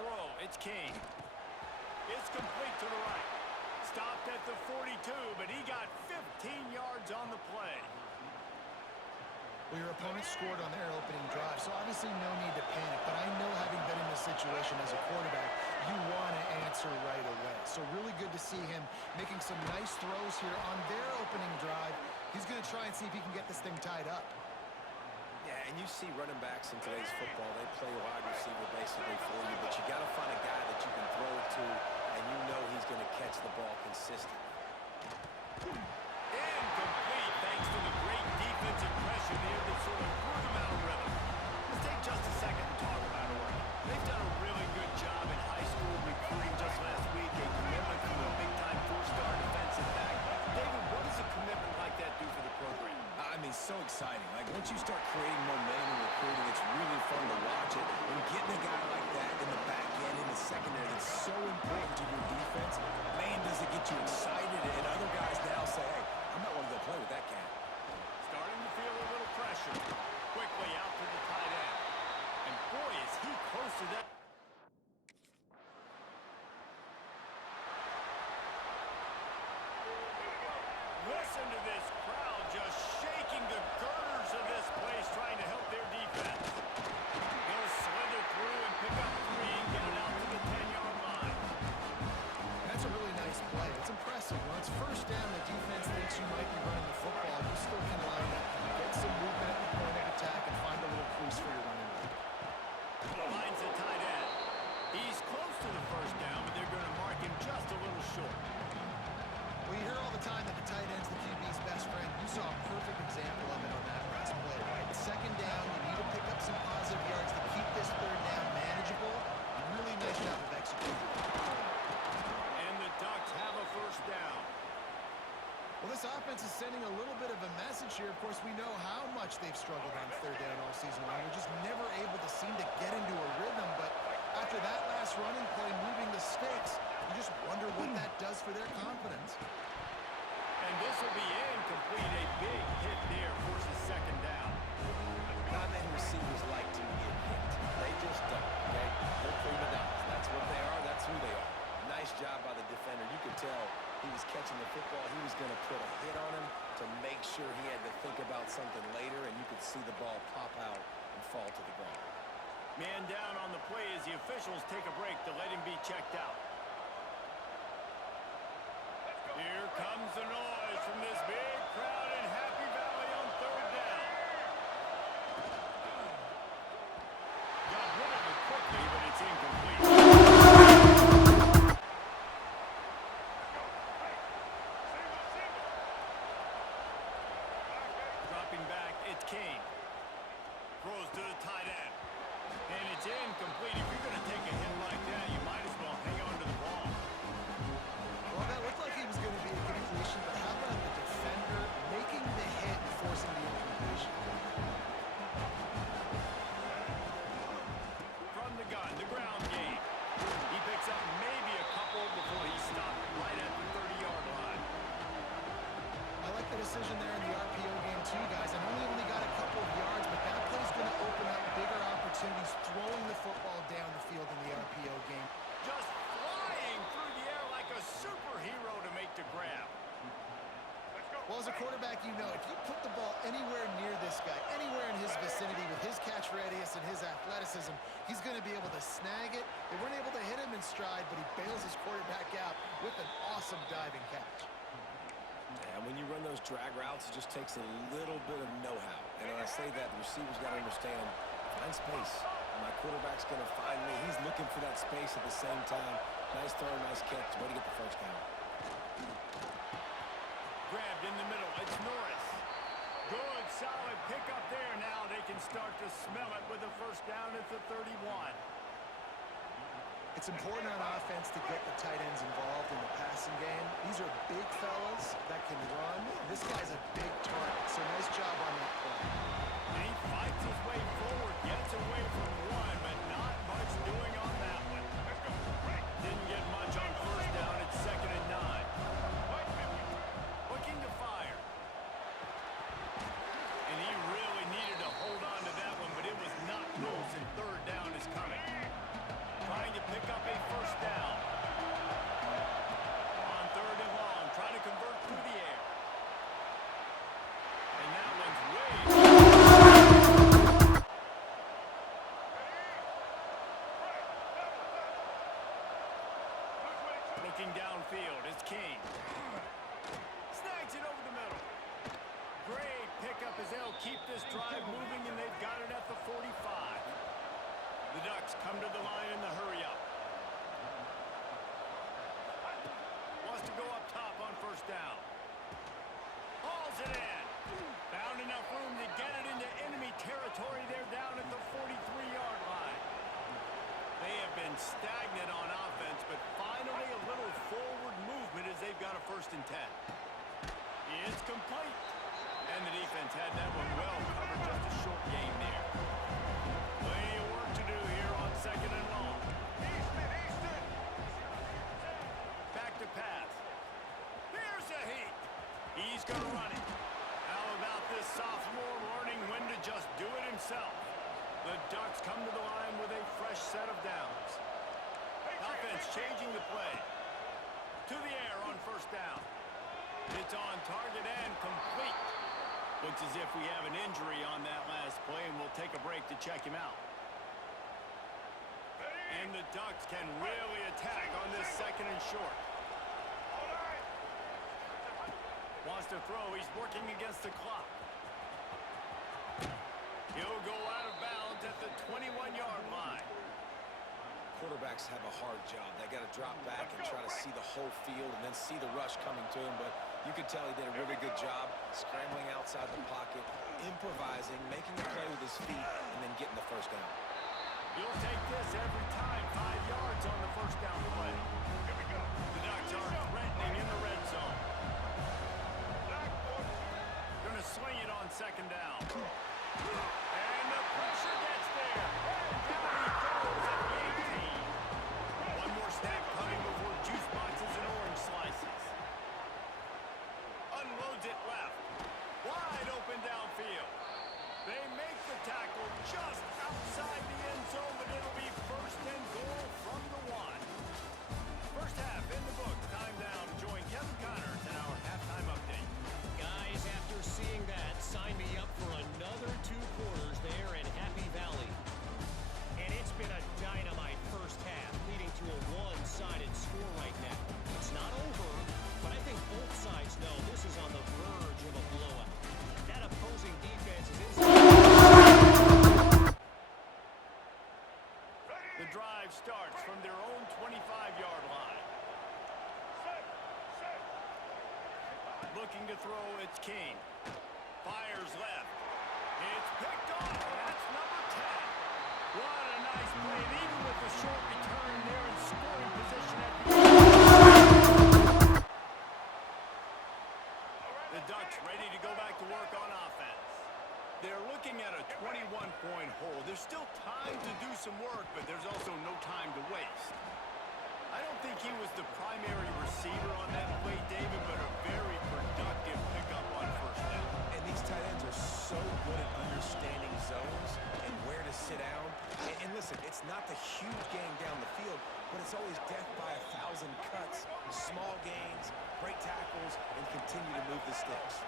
throw. It's King. It's complete to the right. Stopped at the 42, but he got 15 yards on the play. Well, your opponent scored on their opening drive, so obviously no need to panic. But I know, having been in this situation as a quarterback, you want to answer right away. So really good to see him making some nice throws here on their opening drive. He's going to try and see if he can get this thing tied up. Yeah, and you see running backs in today's football, they play wide receiver basically for you, but you got to find a guy that you can throw it to, and you know he's going to catch the ball consistently. Incomplete, thanks to the great defensive pressure there that sort of threw them out of rhythm. Let's take just a second and talk about Oregon. They've done a really good job in high school recruiting. Just last week, a commitment from a big-time four-star defensive back. David, what does a commitment like that do for the program? I mean, so exciting. Like, once you start creating momentum in recruiting, it's really fun to watch it. And getting a guy like that in the back end, in the secondary, that's so important to your defense, man, does it get you excited. And other guys now say, hey, I'm not going to go play with that cat. Starting to feel a little pressure. Quickly out to the tight end. And boy, is he close to that. Listen to this crowd just shaking the girders of this place, trying to help their defense. They'll slither through and pick up 3 and get it out to the 10-yard line. That's a really nice play. It's impressive. When it's first down, the defense thinks you might be running the football. You still can line up, get some movement at the point of attack, and find a little crease for your running back. Finds the tight end. He's close to the first down, but they're going to mark him just a little short. Well, you hear all the time that the tight end's the QB's best friend. You saw a perfect example of it on that last play, right? Second down, you need to pick up some positive yards to keep this third down manageable. Really nice job of executing. And the Ducks have a first down. Well, this offense is sending a little bit of a message here. Of course, we know how much they've struggled on third down all season long. They're just never able to seem to get into a rhythm. But after that last running play, moving the sticks, you just wonder what that does for their confidence. And this will be incomplete. A big hit there forces second down. Not many receivers like to get hit. They just don't, okay? They're prima donnas. That's what they are. That's who they are. Nice job by the defender. You could tell he was catching the football. He was going to put a hit on him to make sure he had to think about something later, and you could see the ball pop out and fall to the ground. Man down on the play as the officials take a break to let him be checked out. Here comes the noise from this big crowd in Happy Valley on third down. Got rid of it quickly, but it's incomplete. Dropping back, it's King. Throws to the tight end. And it's incomplete. If you're going to take a hit like that, you might as well hang on to the ball. Well, that looked like he was going to be a completion, but how about the defender making the hit and forcing the incompletion? From the gun, the ground game. He picks up maybe a couple before he stopped right at the 30-yard line. I like the decision there in the RPO game too, guys. I know he only got a couple of yards, but that play's going to open up bigger opportunities throwing the football down the field in the RPO game. Just flying through the air like a superhero to make the grab. Well, as a quarterback, you know, if you put the ball anywhere near this guy, anywhere in his vicinity with his catch radius and his athleticism, he's going to be able to snag it. They weren't able to hit him in stride, but he bails his quarterback out with an awesome diving catch. And when you run those drag routes, it just takes a little bit of know-how. And when I say that, the receiver's got to understand, find space. My quarterback's going to find me. He's looking for that space at the same time. Nice throw, nice catch. Way to get the first down. Grabbed in the middle. It's Norris. Good, solid pickup there. Now they can start to smell it with a first down at the 31. It's important on offense to get the tight ends involved in the passing game. These are big fellas that can run. This guy's a big target, so nice job on that play. And he fights his way forward, gets away from one, but not much doing on that one. Didn't get much on first down. It's 2nd and 9. Looking to fire. And he really needed to hold on to that one, but it was not close, and third down is coming. Trying to pick keep this drive moving, and they've got it at the 45. The Ducks come to the line in the hurry-up. Wants to go up top on first down. Hauls it in. Found enough room to get it into enemy territory. They're down at the 43-yard line. They have been stagnant on offense, but finally a little forward movement as they've got a 1st and 10. It's complete. And the defense had that one well covered, just a short game there. Plenty of work to do here on 2nd and long. Back to pass. Here's a heat. He's going to run it. How about this sophomore learning when to just do it himself? The Ducks come to the line with a fresh set of downs. Offense changing the play. To the air on 1st down. It's on target and complete. Looks as if we have an injury on that last play, and we'll take a break to check him out. And the Ducks can really attack on this 2nd and short. Wants to throw. He's working against the clock. He'll go out of bounds at the 21-yard line. Quarterbacks have a hard job. They got to drop back and try to see the whole field and then see the rush coming to him. But you could tell he did a really good job scrambling outside the pocket, improvising, making a play with his feet, and then getting the 1st down. You'll take this every time. 5 yards on the 1st down play. Here we go. The Ducks are threatening in the red zone. Going to sling it on 2nd down. And the pressure gets there. And down he goes at the 18. One more snap coming before juice boxes and orange slices. Unloads it left. Wide open downfield. They make the tackle just outside the end zone, but it'll be 1st and goal from the 1. First half in the books. Time down. Join Kevin Connors in our halftime update. Guys, after seeing that, sign me up for another 2 quarters there in Happy Valley. And it's been a dynamite first half, leading to a one-sided score right now. It's not over, but I think both sides know this is on the verge of a blowout. That opposing defense is The drive starts from their own 25-yard line. Looking to throw, it's King. Fires left. It's picked off. That's number 10. What a nice play. And even with the short return, they're in scoring position at the end. The Ducks ready to go back to work on offense. They're looking at a 21-point hole. There's still time to do some work, but there's also no time to waste. I don't think he was the primary receiver on that play, David, but a very productive pickup on 1st down. And these tight ends are so good at understanding zones and where to sit down. And listen, it's not the huge gain down the field, but it's always death by 1,000 cuts, small gains, break tackles, and continue to move the sticks.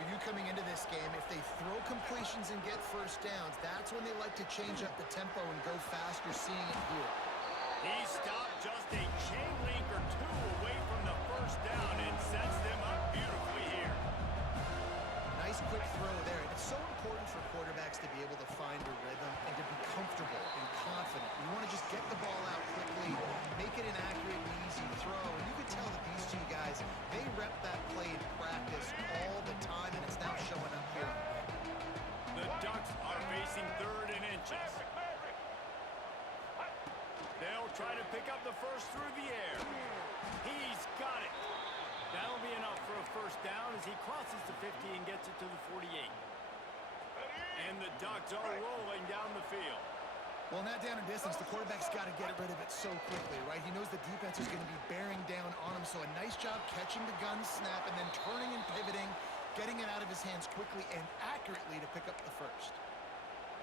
For you coming into this game, if they throw completions and get 1st downs, that's when they like to change up the tempo and go fast. You're seeing it here. He stopped just a chain link or 2 away from the 1st down and sets them up beautifully here. Nice quick throw there. And it's so important for quarterbacks to be able to find a rhythm and to be comfortable and confident. You want to just get the ball out quickly, make it an accurate and easy throw. And you can tell that these 2 guys, they rep that play in practice all the time, and it's now showing up here. The Ducks are facing 3rd and inches. They'll try to pick up the first through the air. He's got it. That'll be enough for a 1st down as he crosses the 50 and gets it to the 48. And the Ducks are rolling down the field. Well, in that down and distance, the quarterback's got to get rid of it so quickly, right? He knows the defense is going to be bearing down on him, so a nice job catching the gun snap and then turning and pivoting, getting it out of his hands quickly and accurately to pick up the 1st.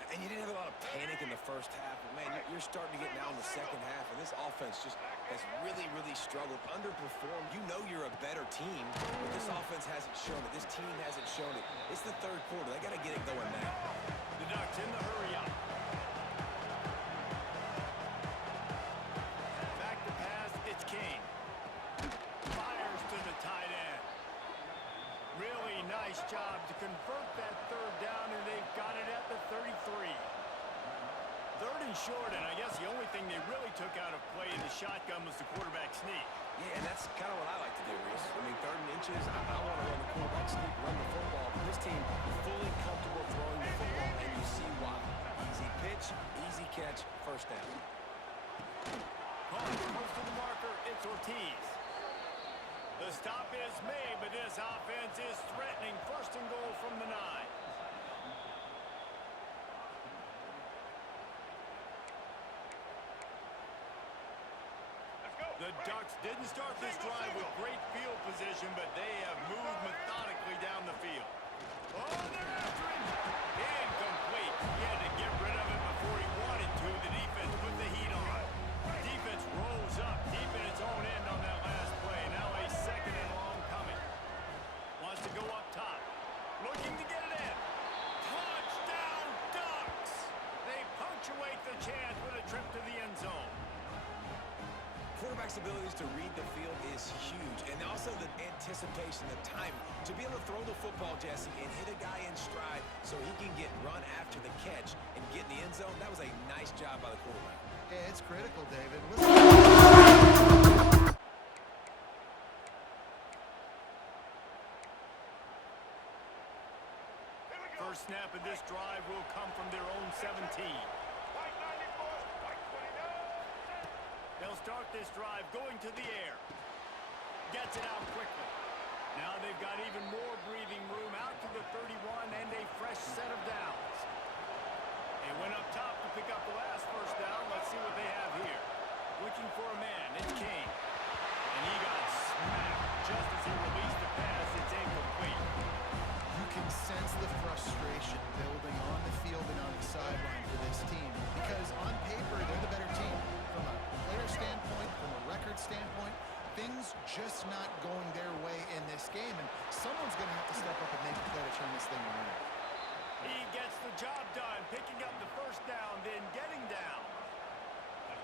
And you didn't have a lot of panic in the 1st half, but man, you're starting to get now in the 2nd half, and this offense just has really, really struggled, underperformed. You know you're a better team, but this offense hasn't shown it. This team hasn't shown it. It's the 3rd quarter. They got to get it going now. The Ducks in the hurry-up. Back to pass, it's King. Fires to the tight end. Really nice nice job to convert that third down, and they've got it at the 33. Third and short, and I guess the only thing they really took out of play in the shotgun was the quarterback sneak. Yeah, and that's kind of what I like to do, Reese. I mean, third and inches, I want to run the quarterback sneak, run the football. But this team fully comfortable throwing the football, and you see why. Easy pitch, easy catch, first down. Close to the marker, it's Ortiz. The stop is made, but this offense is threatening. First and goal from the 9. The Ducks didn't start this drive with great field position, but they have moved methodically down the field. Oh, they're after him! Incomplete. He had to get rid of it before he wanted to. The defense put the heat on. Defense rose up deep in its own end on that last play. Now a second and long coming. Wants to go up top. Looking to get it in. Touchdown, Ducks! They punctuate the chance with a trip to the end zone. Quarterback's abilities to read the field is huge, and also the anticipation, the timing. To be able to throw the football, Jesse, and hit a guy in stride so he can get run after the catch and get in the end zone, that was a nice job by the quarterback. Yeah, it's critical, David. Listen. First snap of this drive will come from their own 17. They'll start this drive going to the air. Gets it out quickly. Now they've got even more breathing room out to the 31 and a fresh set of downs. They went up top to pick up the last first down. Let's see what they have here. Looking for a man. It's King. And he got smacked just as he released the pass. It's incomplete. You can sense the frustration building on the field and on the sideline for this team. Because on paper, they're the better team. From a player standpoint, from a record standpoint, things just not going their way in this game. And someone's going to have to step up and make a play to turn this thing around. He gets the job done, picking up the first down, then getting down.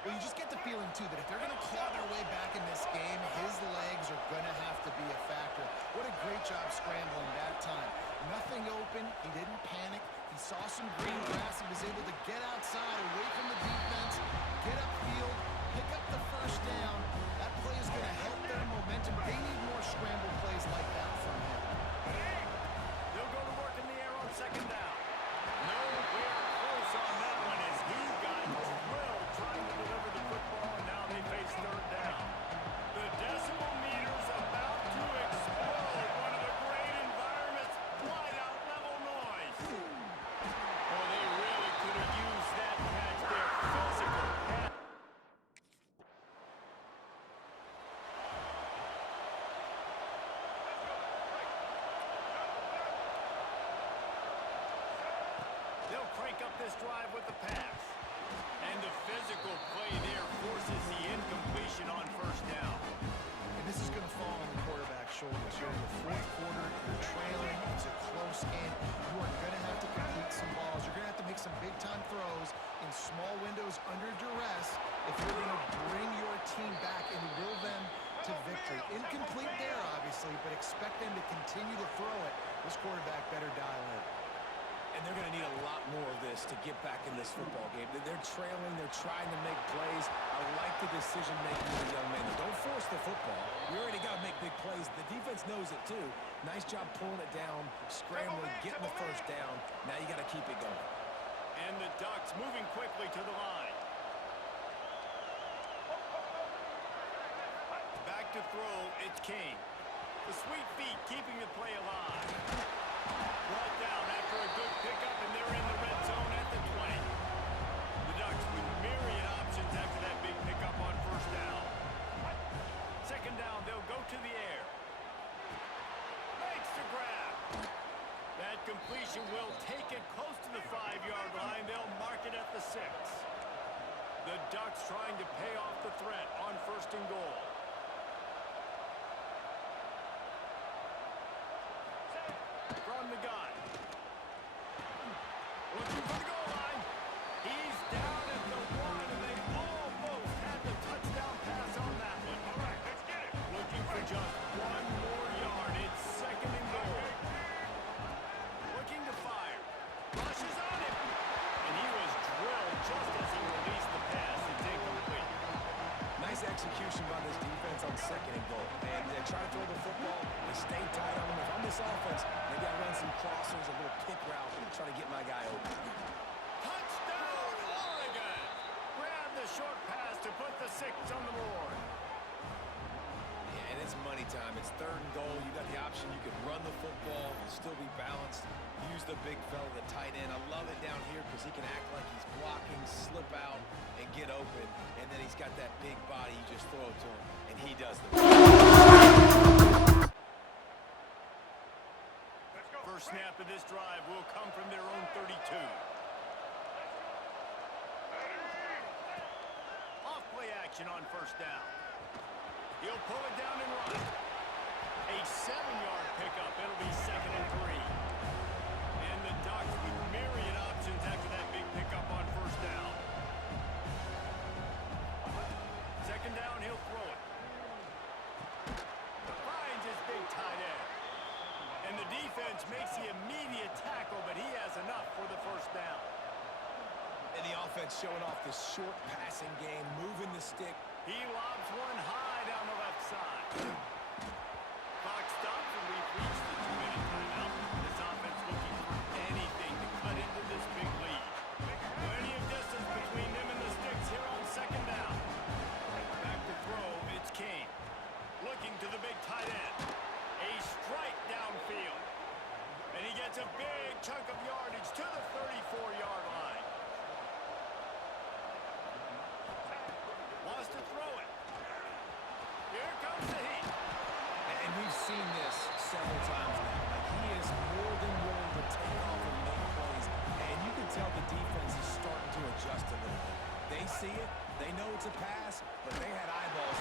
Well, you just get the feeling, too, that if they're going to claw their way back in this game, his legs are going to have to be a factor. What a great job scrambling that time. Nothing open. He didn't panic. He saw some green grass. He was able to get outside, away from the defense, get upfield, pick up the first down. That play is going to help their momentum. They need more scramble plays like that from him. They'll go to work in the air on second down. Nowhere close on that one as he got drilled trying to deliver the football, and now they face third down. The decimal meter's about to explode. One of the great environments, wide out level noise. Oh, they really could have used that catch there. Physical catch. They'll crank up this drive with the pass. And the physical play there forces the incompletion on first down. And this is going to fall on the quarterback's shoulders. You're in the fourth quarter. You're trailing. It's a close game. You are going to have to complete some balls. You're going to have to make some big-time throws in small windows under duress if you're going to bring your team back and will them to victory. Incomplete there, obviously, but expect them to continue to throw it. This quarterback better dial in. And they're going to need a lot more of this to get back in this football game. They're trailing. They're trying to make plays. I like the decision-making of the young man. Don't force the football. You already got to make big plays. The defense knows it, too. Nice job pulling it down, scrambling, getting the first down. Now you got to keep it going. And the Ducks moving quickly to the line. Back to throw, it's King. The sweet feet keeping the play alive. Brought down after a good pickup, and they're in the red zone at the 20. The Ducks with myriad options after that big pickup on first down. Second down, they'll go to the air. Makes the grab. That completion will take it close to the 5-yard line. They'll mark it at the 6. The Ducks trying to pay off the threat on first and goal. From the gun. Looking for the goal line. He's down at the 1, and they almost had the touchdown pass on that one. All right, let's get it. Looking for just one more yard. It's second and goal. execution by this defense on second and goal. And they try to throw the football. They stay tight on them. If I'm this offense, maybe I run some crossers, a little pick route, and try to get my guy open. Touchdown, Oregon! Grab the short pass to put the 6 on the board. Yeah, and it's money time. It's third and goal. You got the option. You can run the football and still be balanced. Use the big fella, the tight end. I love it down here because he can act like he's blocking, slip out, and get open. And then he's got that big body. You just throw it to him, and he does the First snap of this drive will come from their own 32. Off play action on first down. He'll pull it down and run. A 7-yard pickup. It'll be 2nd and 3. And the Ducks with myriad options after that big pickup on first down. 2nd down, he'll throw it. Finds his big tight end. And the defense makes the immediate tackle, but he has enough for the first down. And the offense showing off the short passing game, moving the stick. He lobs one high down the left side. Clock stops, and we've reached the 2-minute timeout. This offense looking for anything to cut into this big lead. Plenty of distance between them and the sticks here on 2nd down. Back to throw, it's King. Looking to the big tight end. A strike downfield. And he gets a big chunk of yardage to the 34-yard line. Wants to throw it. Here comes the heat. And we've seen this several times now. Like, he is more than willing to take off and make plays. And you can tell the defense is starting to adjust a little bit. They see it. They know it's a pass, but they had eyeballs